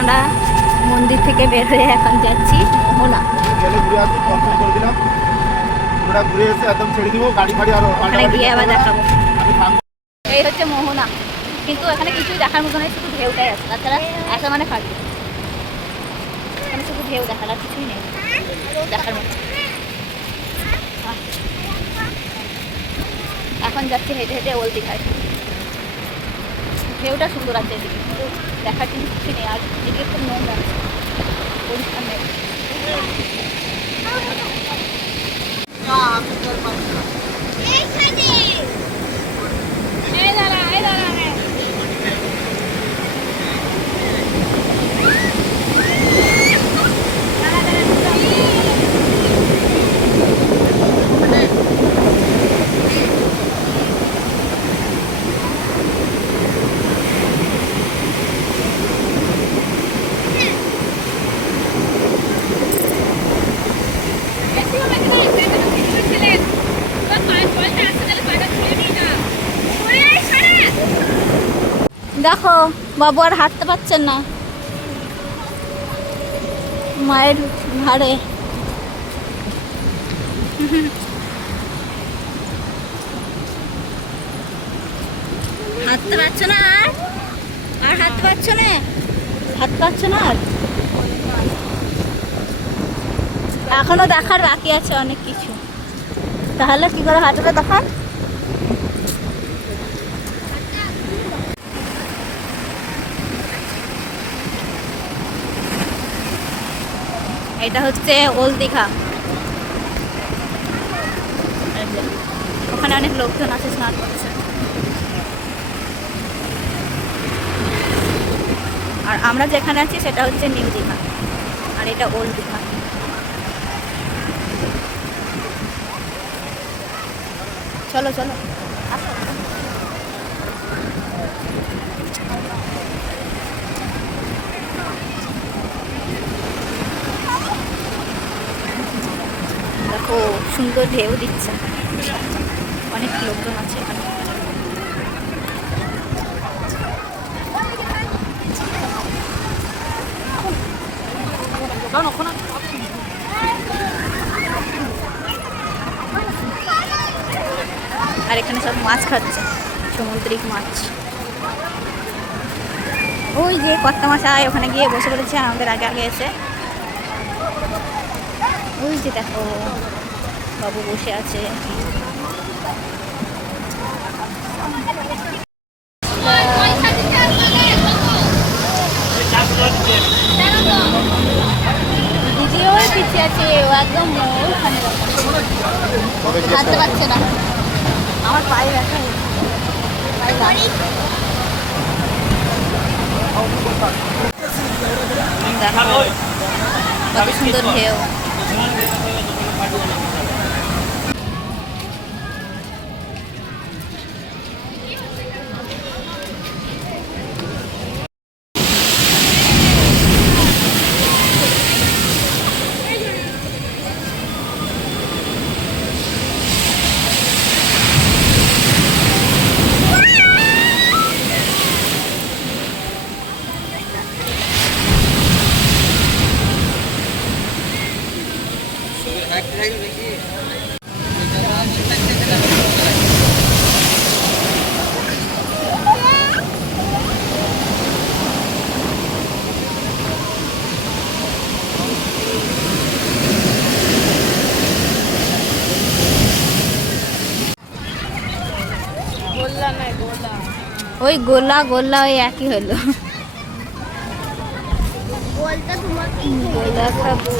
আমরা মন্দির থেকে বের হয়ে এখন যাচ্ছি মোহনা। ওখানে গিয়ে আবার দেখাবো। এই হচ্ছে মোহনা, কিন্তু এখানে কিছুই দেখার মতো নেই, শুধু ঢেউটাই আছে। তাছাড়া আসা মানে ফাঁকি, এখানে শুধু ঢেউ দেখার আর কিছুই নেই দেখার মতো। এখন যাচ্ছি হেঁটে হেঁটে ওল দীঘায়। ঢেউটা সুন্দর আছে এদিকে, কিন্তু দেখার জিনিস কিছু নেই। আর এদিকে খুব নোংরা আছে, পরিষ্কার নেই। দেখো বাবু আর হাঁটতে পারছেন না, মায়ের ঘাড়ে। হাঁটতে পারছো না আর হাঁটতে পারছো না, হাঁটতে পারছো না আর। এখনো দেখার বাকি আছে অনেক কিছু, তাহলে কি করে হাঁটবে তখন? এটা হচ্ছে ওল্ড দীঘা, ওখানে অনেক লোকজন আছে স্নান করছে। আর আমরা যেখানে আছি সেটা হচ্ছে নিউ দীঘা, আর এটা ওল্ড দীঘা। চলো চলো, দেখো সুন্দর ঢেউ দিচ্ছে, অনেক লোকজন আছে এখানে। আর এখানে সব মাছ খাচ্ছে, সামুদ্রিক মাছ। ওই যে কর্তা মশাই ওখানে গিয়ে বসে পড়েছে আমাদের আগে আগে এসে। ওই যে দেখো বাবু বসে আছে। দিদিও পিছিয়ে আছে, ও একদম ওখানে হাঁটতে পারছে না, আমার পায়ে ব্যথা। কত সুন্দর ঢেউ। ওই গোলা গোলা ওই একই হলো। গোলা খাবো।